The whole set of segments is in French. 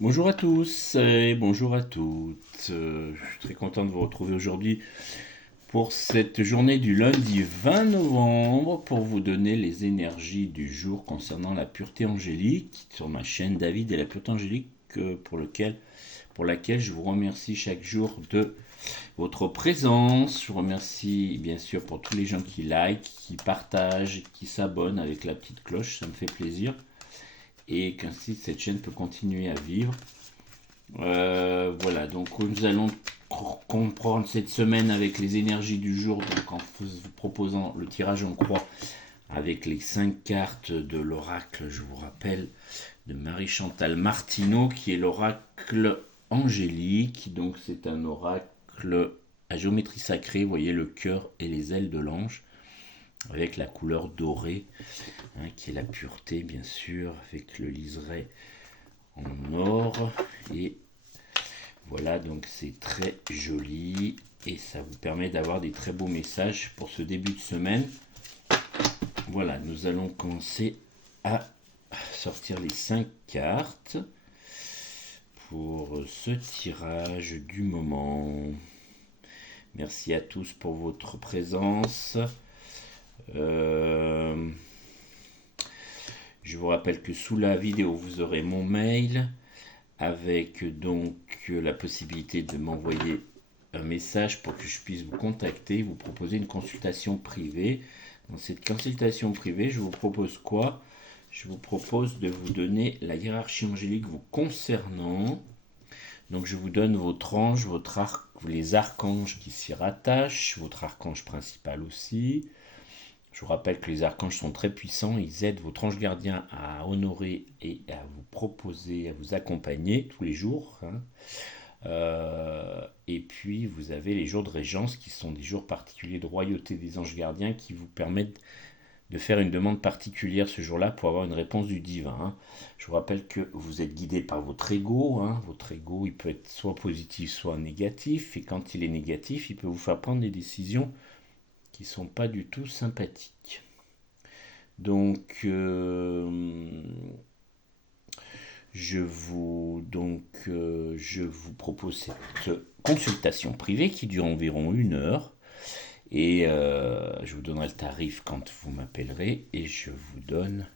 Bonjour à tous et bonjour à toutes. Je suis très content de vous retrouver aujourd'hui pour cette journée du lundi 20 novembre pour vous donner les énergies du jour concernant la pureté angélique sur ma chaîne David et la pureté angélique pour laquelle je vous remercie chaque jour de votre présence. Je vous remercie bien sûr pour tous les gens qui likent, qui partagent, qui s'abonnent avec la petite cloche, ça me fait plaisir et qu'ainsi cette chaîne peut continuer à vivre. Voilà, donc nous allons comprendre cette semaine avec les énergies du jour, donc en vous proposant le tirage en croix avec les 5 cartes de l'oracle, je vous rappelle, de Marie-Chantal Martineau, qui est l'oracle angélique. Donc c'est un oracle à géométrie sacrée, vous voyez le cœur et les ailes de l'ange, avec la couleur dorée, qui est la pureté bien sûr, avec le liseré en or. Et voilà, donc c'est très joli et ça vous permet d'avoir des très beaux messages pour ce début de semaine. Voilà, nous allons commencer à sortir les 5 cartes pour ce tirage du moment. Merci à tous pour votre présence. Je vous rappelle que sous la vidéo, vous aurez mon mail avec donc la possibilité de m'envoyer un message pour que je puisse vous contacter, vous proposer une consultation privée. Dans cette consultation privée, je vous propose quoi? Je vous propose de vous donner la hiérarchie angélique vous concernant. Donc je vous donne votre ange, les archanges qui s'y rattachent, votre archange principal aussi. Je vous rappelle que les archanges sont très puissants, ils aident votre ange gardien à honorer et à vous proposer, à vous accompagner tous les jours. Et puis vous avez les jours de régence qui sont des jours particuliers de royauté des anges gardiens qui vous permettent de faire une demande particulière ce jour-là pour avoir une réponse du divin. Je vous rappelle que vous êtes guidé par votre ego. Votre ego, il peut être soit positif, soit négatif. Et quand il est négatif, il peut vous faire prendre des décisions qui ne sont pas du tout sympathiques. Donc, je vous propose cette consultation privée qui dure environ 1 heure. Et je vous donnerai le tarif quand vous m'appellerez. Et je vous donne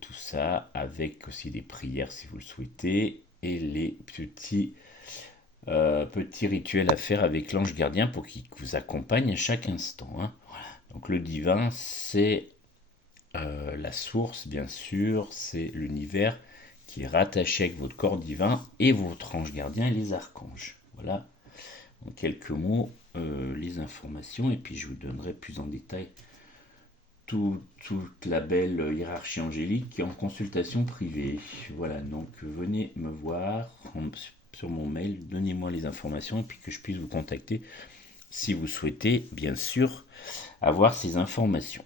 tout ça avec aussi des prières si vous le souhaitez. Et les petits rituels à faire avec l'ange gardien pour qu'il vous accompagne à chaque instant. Voilà. Donc le divin, c'est la source, bien sûr, c'est l'univers qui est rattaché avec votre corps divin et votre ange gardien et les archanges. Voilà, en quelques mots, les informations, et puis je vous donnerai plus en détail toute la belle hiérarchie angélique qui est en consultation privée. Voilà, donc venez me voir sur mon mail, donnez-moi les informations et puis que je puisse vous contacter si vous souhaitez, bien sûr, avoir ces informations.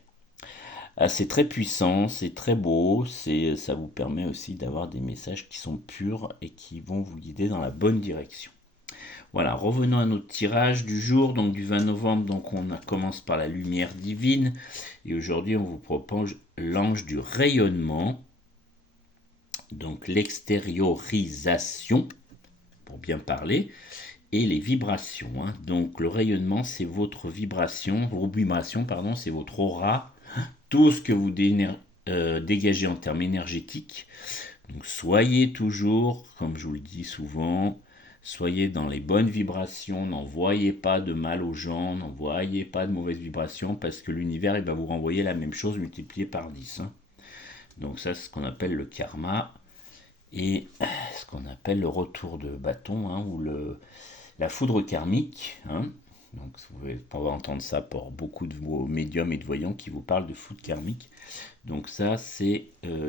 C'est très puissant, c'est très beau, ça vous permet aussi d'avoir des messages qui sont purs et qui vont vous guider dans la bonne direction. Voilà, revenons à notre tirage du jour, donc du 20 novembre, donc on commence par la lumière divine, et aujourd'hui on vous propose l'ange du rayonnement, donc l'extériorisation, pour bien parler, et les vibrations. Donc le rayonnement, c'est votre vibration, c'est votre aura, tout ce que vous dégagez en termes énergétiques. Donc soyez toujours, comme je vous le dis souvent, soyez dans les bonnes vibrations, n'envoyez pas de mal aux gens, n'envoyez pas de mauvaises vibrations, parce que l'univers il va vous renvoyer la même chose multipliée par 10. Donc ça, c'est ce qu'on appelle le karma, et ce qu'on appelle le retour de bâton, ou la foudre karmique. Donc vous pouvez pas entendre ça pour beaucoup de vos médiums et de voyants qui vous parlent de foudre karmique. Donc ça, c'est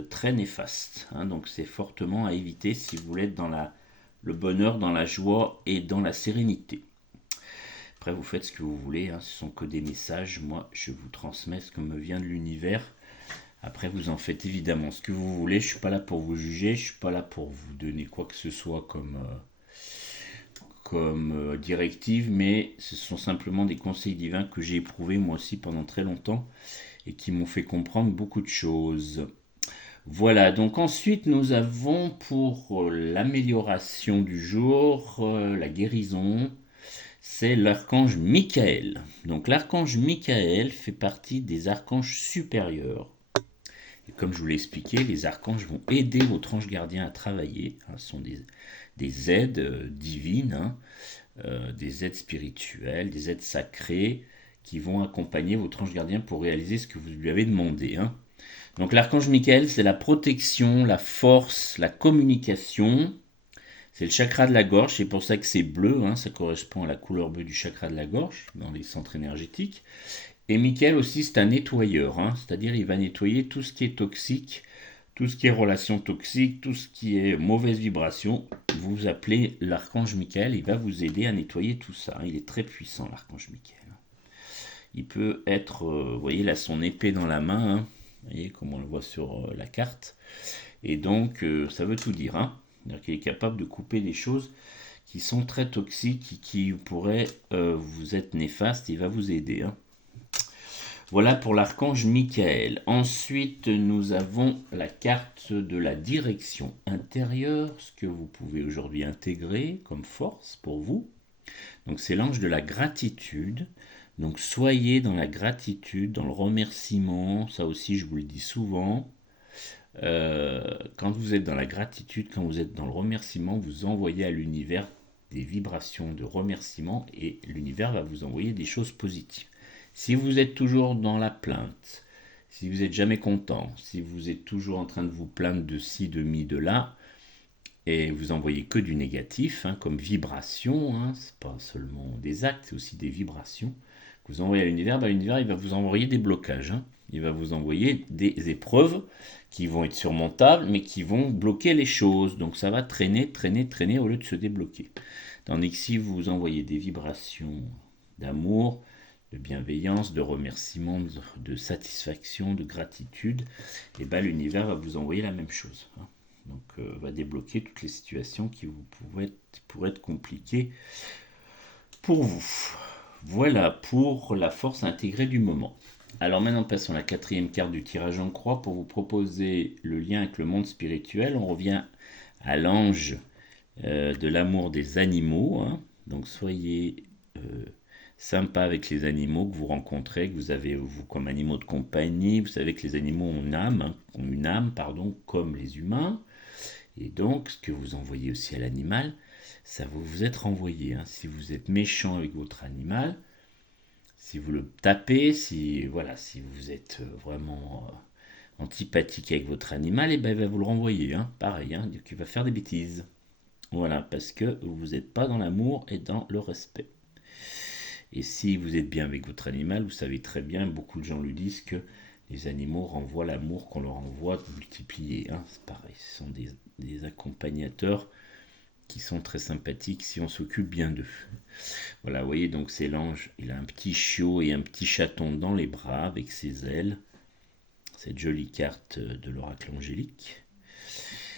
très néfaste. Donc c'est fortement à éviter si vous voulez être dans le bonheur, dans la joie et dans la sérénité. Après, vous faites ce que vous voulez. Ce sont que des messages. Moi, je vous transmets ce que me vient de l'univers. Après, vous en faites évidemment ce que vous voulez. Je ne suis pas là pour vous juger. Je ne suis pas là pour vous donner quoi que ce soit comme directive, mais ce sont simplement des conseils divins que j'ai éprouvés moi aussi pendant très longtemps et qui m'ont fait comprendre beaucoup de choses. Voilà, donc ensuite nous avons pour l'amélioration du jour, la guérison, c'est l'archange Michael. Donc l'archange Michael fait partie des archanges supérieurs. Et comme je vous l'ai expliqué, les archanges vont aider votre ange gardien à travailler. Ce sont des aides divines, des aides spirituelles, des aides sacrées qui vont accompagner votre ange gardien pour réaliser ce que vous lui avez demandé. Donc l'archange Michael, c'est la protection, la force, la communication. C'est le chakra de la gorge, c'est pour ça que c'est bleu, ça correspond à la couleur bleue du chakra de la gorge, dans les centres énergétiques. Et Michael aussi, c'est un nettoyeur, c'est-à-dire il va nettoyer tout ce qui est toxique, tout ce qui est relations toxiques, tout ce qui est mauvaise vibration. Vous appelez l'archange Michael, il va vous aider à nettoyer tout ça. Il est très puissant, l'archange Michael. Il peut être, vous voyez, là, son épée dans la main, vous voyez, comme on le voit sur la carte. Et donc, ça veut tout dire, C'est-à-dire qu'il est capable de couper des choses qui sont très toxiques et qui pourraient vous être néfastes. Il va vous aider, Voilà pour l'archange Michael. Ensuite, nous avons la carte de la direction intérieure, ce que vous pouvez aujourd'hui intégrer comme force pour vous. Donc, c'est l'ange de la gratitude. Donc, soyez dans la gratitude, dans le remerciement. Ça aussi, je vous le dis souvent. Quand vous êtes dans la gratitude, quand vous êtes dans le remerciement, vous envoyez à l'univers des vibrations de remerciement et l'univers va vous envoyer des choses positives. Si vous êtes toujours dans la plainte, si vous n'êtes jamais content, si vous êtes toujours en train de vous plaindre de ci, de mi, de là, et vous envoyez que du négatif, comme vibration, c'est pas seulement des actes, c'est aussi des vibrations, que vous envoyez à l'univers, l'univers il va vous envoyer des blocages, il va vous envoyer des épreuves qui vont être surmontables, mais qui vont bloquer les choses, donc ça va traîner au lieu de se débloquer. Tandis que si vous envoyez des vibrations d'amour, de bienveillance, de remerciement, de satisfaction, de gratitude, et l'univers va vous envoyer la même chose. Donc va débloquer toutes les situations qui pourraient être compliquées pour vous. Voilà pour la force intégrée du moment. Alors maintenant passons à la 4e carte du tirage en croix pour vous proposer le lien avec le monde spirituel. On revient à l'ange de l'amour des animaux. Donc soyez sympa avec les animaux que vous rencontrez, que vous avez vous comme animaux de compagnie. Vous savez que les animaux ont une âme, comme les humains. Et donc, ce que vous envoyez aussi à l'animal, ça va vous être renvoyé. Si vous êtes méchant avec votre animal, si vous le tapez, si vous êtes vraiment antipathique avec votre animal, il va vous le renvoyer. Pareil, donc il va faire des bêtises. Voilà, parce que vous n'êtes pas dans l'amour et dans le respect. Et si vous êtes bien avec votre animal, vous savez très bien, beaucoup de gens lui disent que les animaux renvoient l'amour qu'on leur envoie multiplié. C'est pareil, ce sont des accompagnateurs qui sont très sympathiques si on s'occupe bien d'eux. Voilà, vous voyez, donc c'est l'ange, il a un petit chiot et un petit chaton dans les bras avec ses ailes. Cette jolie carte de l'oracle angélique.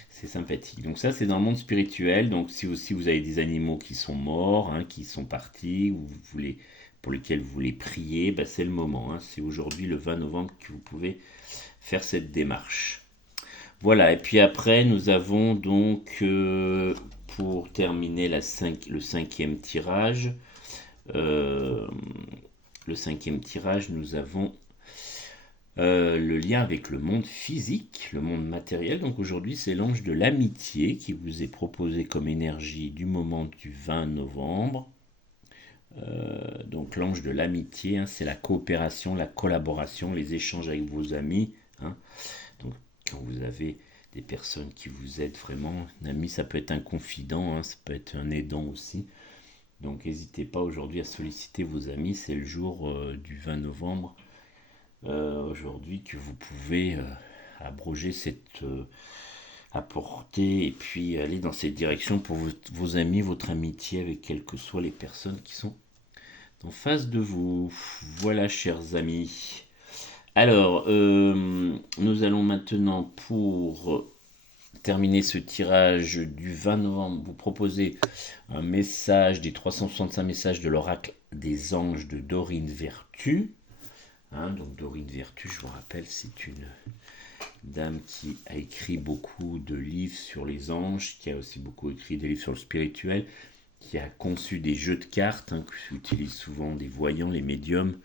C'est sympathique. Donc ça, c'est dans le monde spirituel. Donc si aussi vous avez des animaux qui sont morts, qui sont partis, ou pour lesquels vous voulez prier, c'est le moment. C'est aujourd'hui, le 20 novembre, que vous pouvez faire cette démarche. Voilà, et puis après, nous avons donc, pour terminer le 5e tirage, nous avons le lien avec le monde physique, le monde matériel. Donc aujourd'hui, c'est l'ange de l'amitié qui vous est proposé comme énergie du moment du 20 novembre. Donc l'ange de l'amitié, c'est la coopération, la collaboration, les échanges avec vos amis. Donc quand vous avez des personnes qui vous aident vraiment, un ami, ça peut être un confident, ça peut être un aidant aussi. Donc n'hésitez pas aujourd'hui à solliciter vos amis, c'est le jour du 20 novembre. Aujourd'hui que vous pouvez abroger apporter et puis aller dans cette direction pour vos amis, votre amitié avec quelles que soient les personnes qui sont en face de vous. Voilà, chers amis. Alors, nous allons maintenant, pour terminer ce tirage du 20 novembre, vous proposer un message des 365 messages de l'oracle des anges de Dorine Vertu. Donc Dorine Vertu, je vous rappelle, c'est une dame qui a écrit beaucoup de livres sur les anges, qui a aussi beaucoup écrit des livres sur le spirituel, qui a conçu des jeux de cartes, qu'utilisent souvent des voyants, les médiums,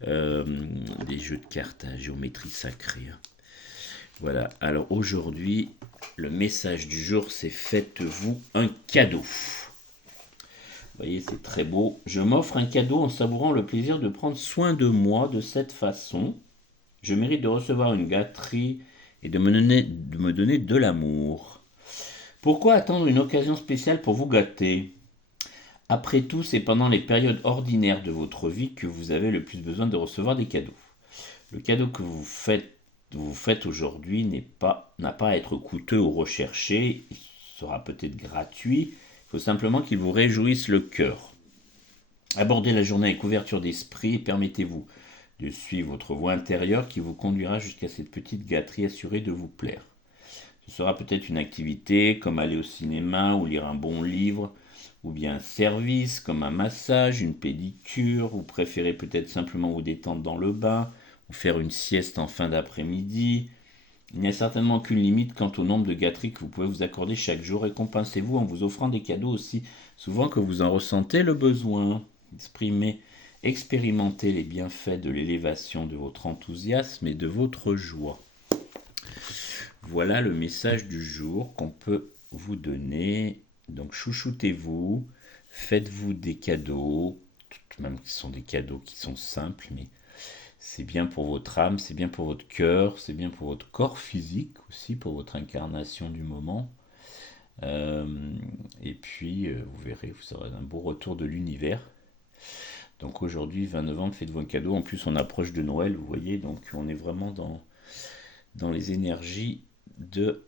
des jeux de cartes à géométrie sacrée. Voilà, alors aujourd'hui, le message du jour, c'est faites-vous un cadeau. Vous voyez, c'est très beau. Je m'offre un cadeau en savourant le plaisir de prendre soin de moi de cette façon. Je mérite de recevoir une gâterie et de me donner de l'amour. Pourquoi attendre une occasion spéciale pour vous gâter ? Après tout, c'est pendant les périodes ordinaires de votre vie que vous avez le plus besoin de recevoir des cadeaux. Le cadeau que vous faites aujourd'hui n'a pas à être coûteux ou recherché, il sera peut-être gratuit, il faut simplement qu'il vous réjouisse le cœur. Abordez la journée avec ouverture d'esprit et permettez-vous de suivre votre voie intérieure qui vous conduira jusqu'à cette petite gâterie assurée de vous plaire. Ce sera peut-être une activité comme aller au cinéma ou lire un bon livre, ou bien un service comme un massage, une pédicure, ou préférez peut-être simplement vous détendre dans le bain, ou faire une sieste en fin d'après-midi. Il n'y a certainement aucune limite quant au nombre de gâteries que vous pouvez vous accorder chaque jour. Récompensez-vous en vous offrant des cadeaux aussi souvent que vous en ressentez le besoin. Expérimentez les bienfaits de l'élévation de votre enthousiasme et de votre joie. Voilà le message du jour qu'on peut vous donner. Donc chouchoutez-vous, faites-vous des cadeaux, même qui sont des cadeaux qui sont simples, mais c'est bien pour votre âme, c'est bien pour votre cœur, c'est bien pour votre corps physique aussi, pour votre incarnation du moment. Et puis, vous verrez, vous aurez un beau retour de l'univers. Donc aujourd'hui, 20 novembre, faites-vous un cadeau. En plus, on approche de Noël, vous voyez, donc on est vraiment dans les énergies de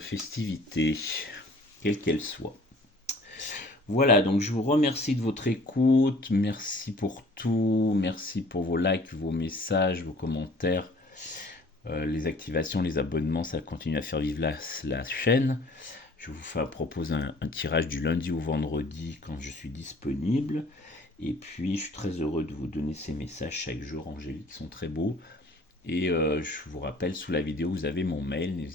festivité, quelle qu'elle soit. Voilà, donc je vous remercie de votre écoute, merci pour tout, merci pour vos likes, vos messages, vos commentaires, les activations, les abonnements, ça continue à faire vivre la chaîne. Je vous propose un tirage du lundi au vendredi quand je suis disponible. Et puis, je suis très heureux de vous donner ces messages chaque jour, angéliques, qui sont très beaux. Et je vous rappelle, sous la vidéo, vous avez mon mail.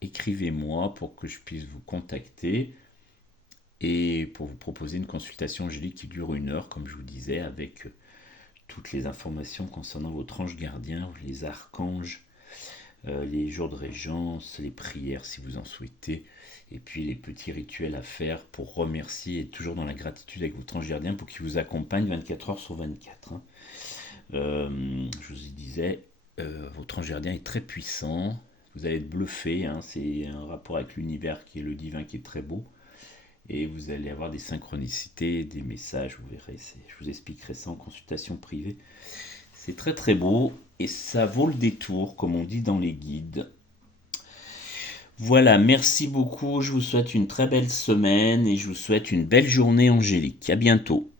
Écrivez-moi pour que je puisse vous contacter et pour vous proposer une consultation angélique qui dure 1 heure, comme je vous disais, avec toutes les informations concernant votre ange gardien, les archanges, les jours de régence, les prières si vous en souhaitez, et puis les petits rituels à faire pour remercier et toujours dans la gratitude avec votre ange gardien pour qu'il vous accompagne 24 heures sur 24. Je vous y disais, votre ange gardien est très puissant, vous allez être bluffé, c'est un rapport avec l'univers qui est le divin qui est très beau, et vous allez avoir des synchronicités, des messages, vous verrez, je vous expliquerai ça en consultation privée. C'est très très beau et ça vaut le détour, comme on dit dans les guides. Voilà, merci beaucoup, je vous souhaite une très belle semaine et je vous souhaite une belle journée angélique. À bientôt.